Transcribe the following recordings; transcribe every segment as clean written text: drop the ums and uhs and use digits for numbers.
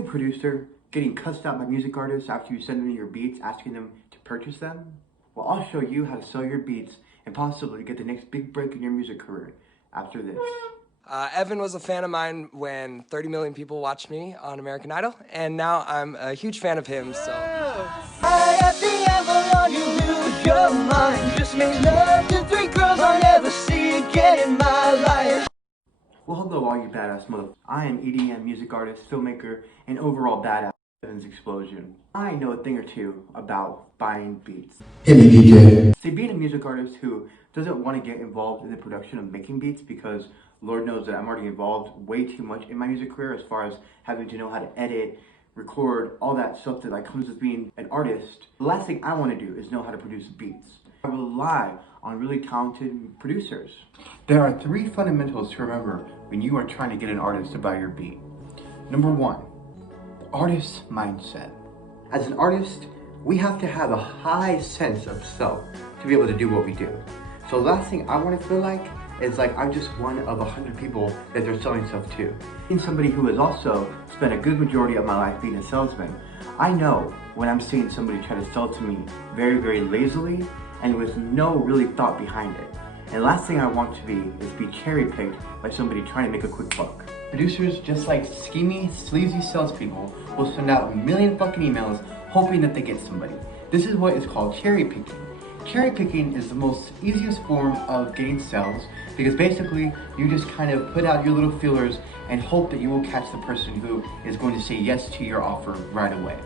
you a producer getting cussed out by music artists after you send them your beats asking them to purchase them? Well, I'll show you how to sell your beats and possibly get the next big break in your music career after this. Evan was a fan of mine when 30 million people watched me on American Idol, and now I'm a huge fan of him, so. I at the apple on you lose your mind. Just make love to 3 girls I'll never see again in my life. Well, hello all you badass motherfuckers. I am EDM music artist, filmmaker, and overall badass Evan's Explosion. I know a thing or two about buying beats. Hit me, DJ. See, being a music artist who doesn't want to get involved in the production of making beats because Lord knows that I'm already involved way too much in my music career as far as having to know how to edit, record, all that stuff that comes with being an artist. The last thing I want to do is know how to produce beats. I rely on really talented producers. There are 3 fundamentals to remember when you are trying to get an artist to buy your beat. Number 1, the artist's mindset. As an artist, we have to have a high sense of self to be able to do what we do. So the last thing I want to feel like is like I'm just one of 100 people that they're selling stuff to. Being somebody who has also spent a good majority of my life being a salesman, I know when I'm seeing somebody try to sell to me very, very lazily and with no really thought behind it. And the last thing I want to be is be cherry-picked by somebody trying to make a quick buck. Producers, just like schemy, sleazy salespeople, will send out a million fucking emails hoping that they get somebody. This is what is called cherry-picking. Cherry picking is the most easiest form of getting sales because basically you just kind of put out your little feelers and hope that you will catch the person who is going to say yes to your offer right away.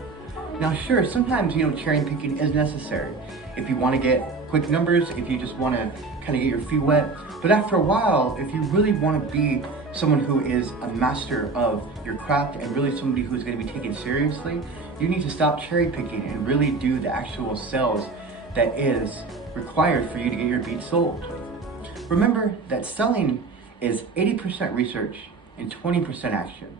Now sure, sometimes cherry picking is necessary if you want to get quick numbers, if you just want to kind of get your feet wet, but after a while, if you really want to be someone who is a master of your craft and really somebody who's going to be taken seriously, you need to stop cherry picking and really do the actual sales that is required for you to get your beat sold. Remember that selling is 80% research and 20% action.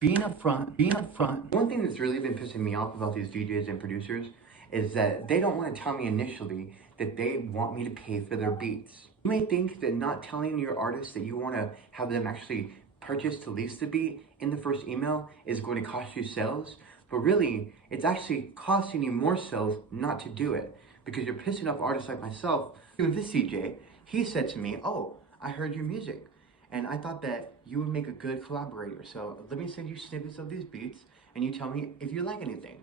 Being upfront. One thing that's really been pissing me off about these DJs and producers is that they don't want to tell me initially that they want me to pay for their beats. You may think that not telling your artist that you want to have them actually purchase to lease the beat in the first email is going to cost you sales, but really, it's actually costing you more sales not to do it because you're pissing off artists like myself. With this CJ, he said to me, "Oh, I heard your music, and I thought that you would make a good collaborator. So let me send you snippets of these beats, and you tell me if you like anything."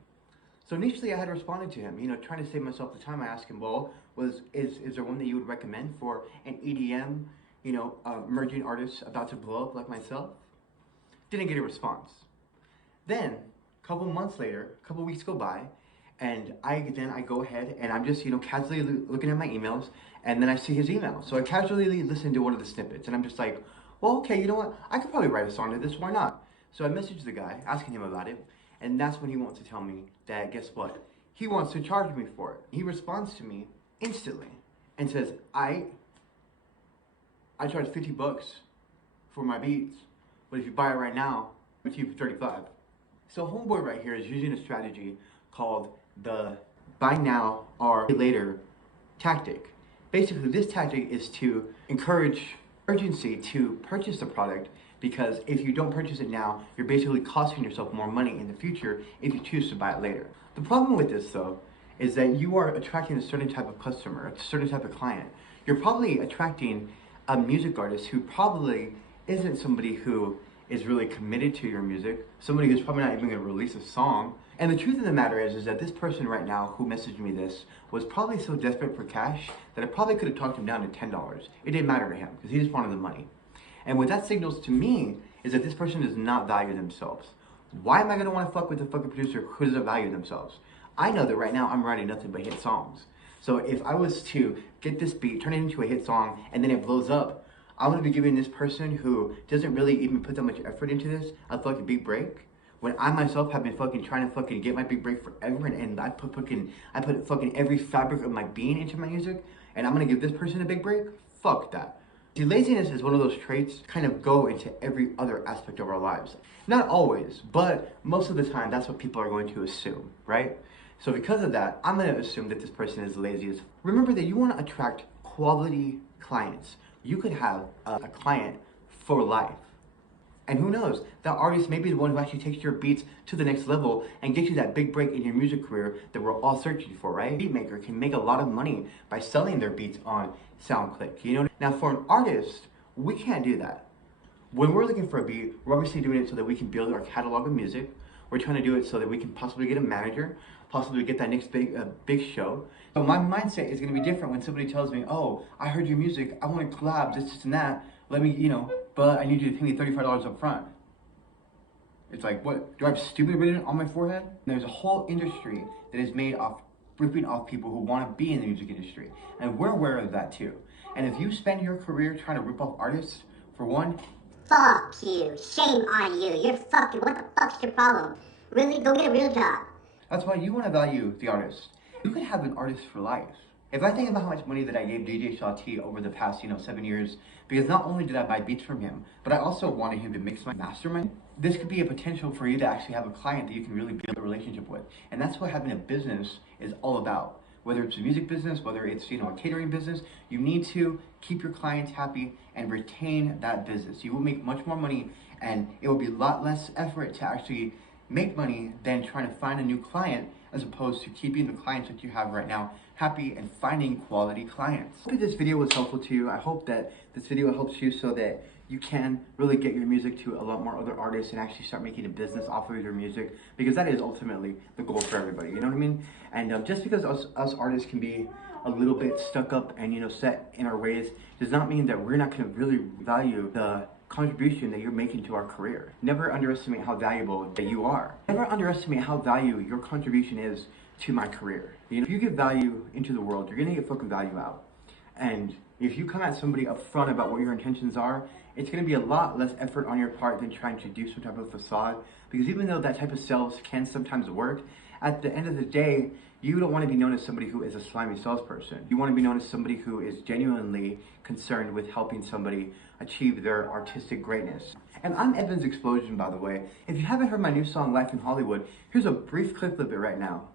So initially, I had responded to him, trying to save myself the time. I asked him, "Well, is there one that you would recommend for an EDM, emerging artist about to blow up like myself?" Didn't get a response. Then, a couple months later, a couple weeks go by, and I go ahead and I'm just, casually looking at my emails, and then I see his email. So I casually listen to one of the snippets, and I'm just like, well, okay, you know what? I could probably write a song to this, why not? So I messaged the guy, asking him about it, and that's when he wants to tell me that, guess what? He wants to charge me for it. He responds to me instantly and says, I charge 50 bucks for my beats, but if you buy it right now, I'll give you 35. So homeboy right here is using a strategy called the buy now or pay later tactic. Basically, this tactic is to encourage urgency to purchase the product because if you don't purchase it now, you're basically costing yourself more money in the future if you choose to buy it later. The problem with this though is that you are attracting a certain type of customer, a certain type of client. You're probably attracting a music artist who probably isn't somebody who is really committed to your music, somebody who's probably not even going to release a song. And the truth of the matter is that this person right now who messaged me this was probably so desperate for cash that I probably could have talked him down to $10. It didn't matter to him because he just wanted the money. And what that signals to me is that this person does not value themselves. Why am I going to want to fuck with a fucking producer who doesn't value themselves? I know that right now I'm writing nothing but hit songs. So if I was to get this beat, turn it into a hit song, and then it blows up, I'm going to be giving this person who doesn't really even put that much effort into this a fucking big break. When I myself have been fucking trying to fucking get my big break forever, and I put fucking every fabric of my being into my music, and I'm going to give this person a big break? Fuck that. See, laziness is one of those traits kind of go into every other aspect of our lives. Not always, but most of the time that's what people are going to assume, right? So because of that, I'm going to assume that this person is lazy. Remember that you want to attract quality clients. You could have a client for life. And who knows, that artist may be the one who actually takes your beats to the next level and gets you that big break in your music career that we're all searching for, right? A beat maker can make a lot of money by selling their beats on SoundClick, you know? Now for an artist, we can't do that. When we're looking for a beat, we're obviously doing it so that we can build our catalog of music. We're trying to do it so that we can possibly get a manager, possibly get that next big show. So my mindset is gonna be different when somebody tells me, oh, I heard your music, I want to collab, this and that, let me, you know, but I need you to pay me $35 up front. It's like, what, do I have stupid written on my forehead? And there's a whole industry that is made off ripping off people who want to be in the music industry. And we're aware of that too. And if you spend your career trying to rip off artists, for one, fuck you. Shame on you. You're fucking, what the fuck's your problem? Really? Go get a real job. that's why you want to value the artist. You could have an artist for life. If I think about how much money that I gave DJ Shaw T over the past, 7 years, because not only did I buy beats from him, but I also wanted him to mix my mastermind. This could be a potential for you to actually have a client that you can really build a relationship with. And that's what having a business is all about. Whether it's a music business, whether it's, a catering business, you need to keep your clients happy and retain that business. You will make much more money, and it will be a lot less effort to actually make money than trying to find a new client, as opposed to keeping the clients that you have right now happy and finding quality clients. I hope this video was helpful to you. I hope that this video helps you so that you can really get your music to a lot more other artists and actually start making a business off of your music, because that is ultimately the goal for everybody, you know what I mean? And just because us artists can be a little bit stuck up and set in our ways does not mean that we're not going to really value the contribution that you're making to our career. Never underestimate how valuable that you are. Never underestimate how valuable your contribution is to my career. If you give value into the world, you're gonna get fucking value out. And if you come at somebody up front about what your intentions are, it's gonna be a lot less effort on your part than trying to do some type of facade. Because even though that type of sales can sometimes work, at the end of the day, you don't want to be known as somebody who is a slimy salesperson. You want to be known as somebody who is genuinely concerned with helping somebody achieve their artistic greatness. And I'm Evan's Explosion, by the way. If you haven't heard my new song, Life in Hollywood, here's a brief clip of it right now.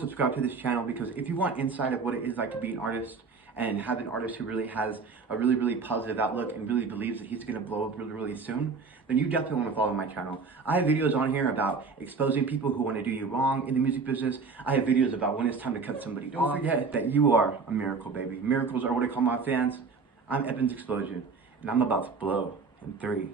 Subscribe to this channel, because if you want insight of what it is like to be an artist and have an artist who really has a really positive outlook and really believes that he's going to blow up really soon, then you definitely want to follow my channel. I have videos on here about exposing people who want to do you wrong in the music business. I have videos about when it's time to cut somebody off. Don't forget that you are a miracle, baby. Miracles are what I call my fans. I'm Evan's Explosion, and I'm about to blow in 3,